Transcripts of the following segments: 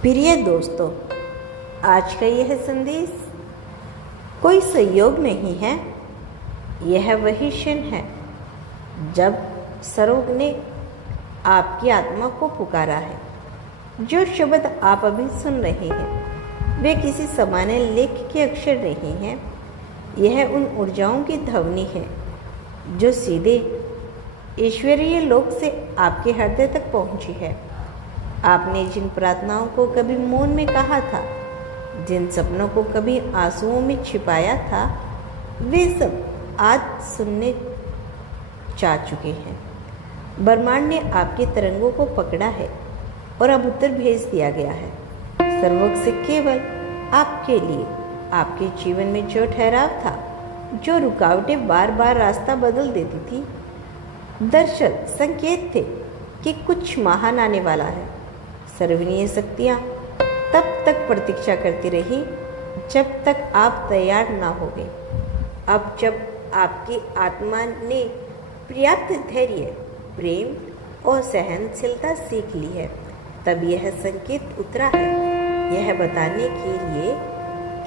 प्रिय दोस्तों, आज का यह संदेश कोई संयोग नहीं है। यह वही क्षण है जब स्वरूप ने आपकी आत्मा को पुकारा है। जो शब्द आप अभी सुन रहे हैं वे किसी सामान्य लेख के अक्षर नहीं हैं। यह उन ऊर्जाओं की ध्वनि है जो सीधे ईश्वरीय लोक से आपके हृदय तक पहुंची है। आपने जिन प्रार्थनाओं को कभी मौन में कहा था, जिन सपनों को कभी आंसुओं में छिपाया था, वे सब आज सुनने चाह चुके हैं। ब्रह्मांड ने आपके तरंगों को पकड़ा है और अब उत्तर भेज दिया गया है। सर्वोच्च से केवल आपके लिए, आपके जीवन में जो ठहराव था, जो रुकावटें बार बार रास्ता बदल देती थी, दरअसल संकेत थे कि कुछ महान आने वाला है। सर्वनीय शक्तियाँ तब तक प्रतीक्षा करती रही जब तक आप तैयार ना हो गए। अब जब आपकी आत्मा ने पर्याप्त धैर्य, प्रेम और सहनशीलता सीख ली है, तब यह संकेत उतरा है, यह बताने के लिए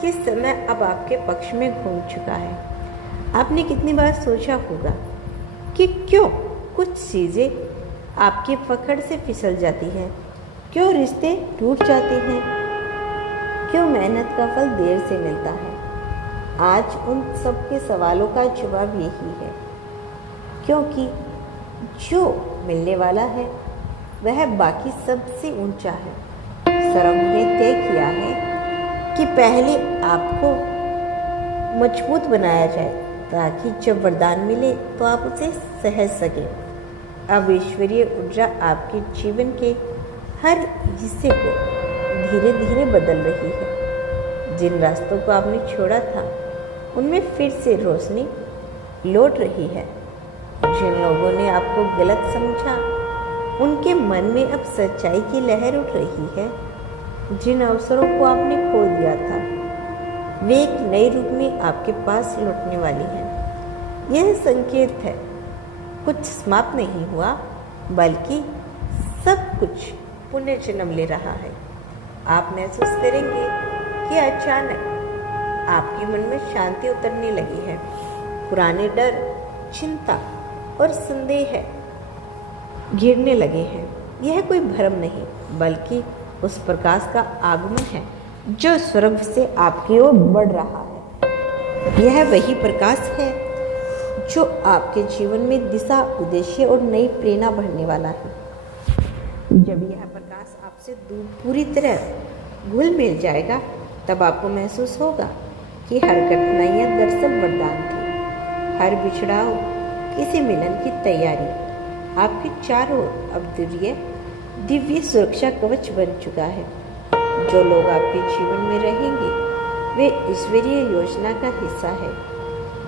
कि समय अब आपके पक्ष में घूम चुका है। आपने कितनी बार सोचा होगा कि क्यों कुछ चीज़ें आपकी पकड़ से फिसल जाती हैं, क्यों रिश्ते टूट जाते हैं, क्यों मेहनत का फल देर से मिलता है। आज उन सब के सवालों का जवाब यही है, क्योंकि जो मिलने वाला है वह बाकी सबसे ऊंचा है। सर्व ने तय किया है कि पहले आपको मजबूत बनाया जाए ताकि जब वरदान मिले तो आप उसे सह सकें। अब ईश्वरीय ऊर्जा आपके जीवन के हर हिस्से को धीरे धीरे बदल रही है। जिन रास्तों को आपने छोड़ा था उनमें फिर से रोशनी लौट रही है। जिन लोगों ने आपको गलत समझा उनके मन में अब सच्चाई की लहर उठ रही है। जिन अवसरों को आपने खो दिया था वे एक नए रूप में आपके पास लौटने वाली हैं। यह संकेत है, कुछ समाप्त नहीं हुआ बल्कि सब कुछ पुनर्जन्म ले रहा है। आप महसूस करेंगे कि अचानक आपके मन में शांति उतरने लगी है। पुराने डर, चिंता और संदेह गिरने लगे हैं। यह कोई भ्रम नहीं बल्कि उस प्रकाश का आगमन है जो स्वर्ग से आपकी ओर बढ़ रहा है। यह वही प्रकाश है जो आपके जीवन में दिशा, उद्देश्य और नई प्रेरणा भरने वाला है। जब यह प्रकाश आपसे दूर पूरी तरह घुल मिल जाएगा तब आपको महसूस होगा कि हर कठिनाइयाँ दरअसल वरदान थी। हर बिछड़ाव किसी मिलन की तैयारी। आपके चारों ओर अब दिव्य सुरक्षा कवच बन चुका है। जो लोग आपके जीवन में रहेंगे वे ईश्वरीय योजना का हिस्सा है।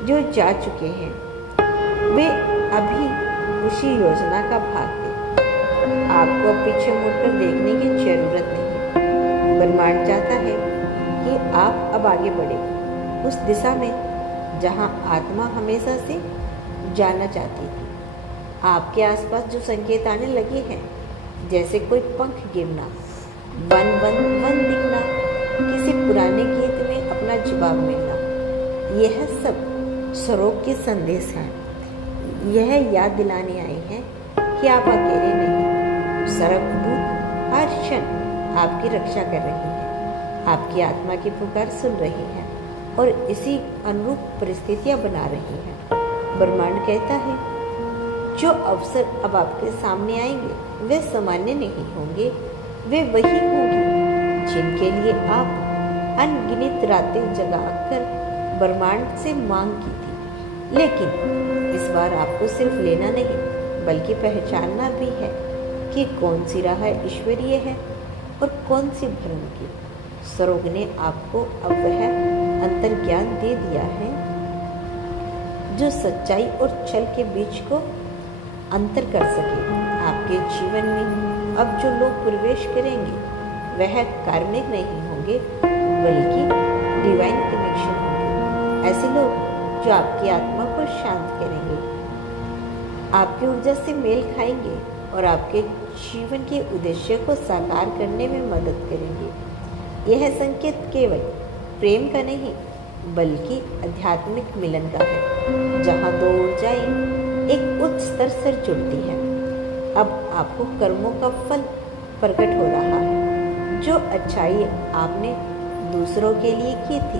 जो जा चुके हैं वे अभी उसी योजना का भाग हैं। आपको अब पीछे मुड़कर देखने की जरूरत नहीं। ब्रह्मांड चाहता है कि आप अब आगे बढ़े उस दिशा में जहां आत्मा हमेशा से जाना चाहती थी। आपके आसपास जो संकेत आने लगे हैं, जैसे कोई पंख गिरना, वन वन वन दिखना, किसी पुराने गीत में अपना जवाब मिलना, यह सब स्वरूप के संदेश हैं। यह याद दिलाने आए हैं कि आप अकेले नहीं। सर्वदूत हर क्षण आपकी रक्षा कर रही है, आपकी आत्मा की पुकार सुन रही है और इसी अनुरूप परिस्थितियां बना रही है। ब्रह्मांड कहता है जो अवसर अब आपके सामने आएंगे वे सामान्य नहीं होंगे, वे वही होंगे जिनके लिए आप अनगिनत रातें जगाकर ब्रह्मांड से मांग की थी। लेकिन इस बार आपको सिर्फ लेना नहीं बल्कि पहचानना भी है कि कौन सी राह ईश्वरीय है और कौन सी भ्रम की। स्वरूप ने आपको अब वह अंतर्ज्ञान दे दिया है जो सच्चाई और छल के बीच को अंतर कर सके। आपके जीवन में अब जो लोग प्रवेश करेंगे वह कार्मिक नहीं होंगे बल्कि डिवाइन कनेक्शन होंगे। ऐसे लोग जो आपकी आत्मा को शांत करेंगे, आपकी ऊर्जा से मेल खाएंगे और आपके जीवन के उद्देश्य को साकार करने में मदद करेंगे। यह संकेत केवल प्रेम का नहीं बल्कि आध्यात्मिक मिलन का है, जहाँ दो ऊर्जाएं एक उच्च स्तर से जुड़ती हैं। अब आपको कर्मों का फल प्रकट हो रहा है। जो अच्छाई आपने दूसरों के लिए की थी,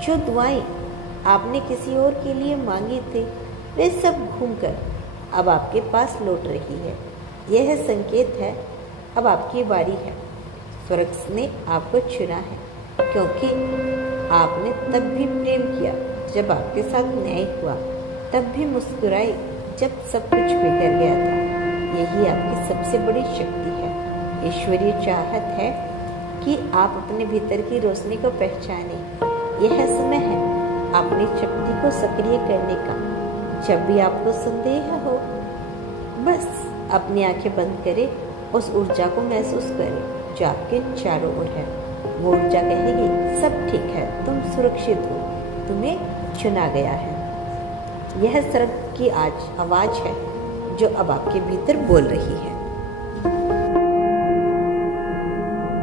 जो दुआएं आपने किसी और के लिए मांगी थी, वे सब घूमकर अब आपके पास लौट रही है। यह संकेत है अब आपकी बारी है। स्वर्ग ने आपको चुना है, क्योंकि आपने तब भी प्रेम किया जब आपके साथ न्याय हुआ, तब भी मुस्कुराए जब सब कुछ बिगड़ गया था। यही आपकी सबसे बड़ी शक्ति है। ईश्वरीय चाहत है कि आप अपने भीतर की रोशनी को पहचानें। यह समय है अपनी शक्ति को सक्रिय करने का। जब भी आपको संदेह हो, बस अपनी आंखें बंद करें, उस ऊर्जा को महसूस करें जो आपके चारों ओर है। वो ऊर्जा कहेगी सब ठीक है, तुम सुरक्षित हो, तुम्हें चुना गया है। यह स्वर्ग की आज आवाज़ है जो अब आपके भीतर बोल रही है।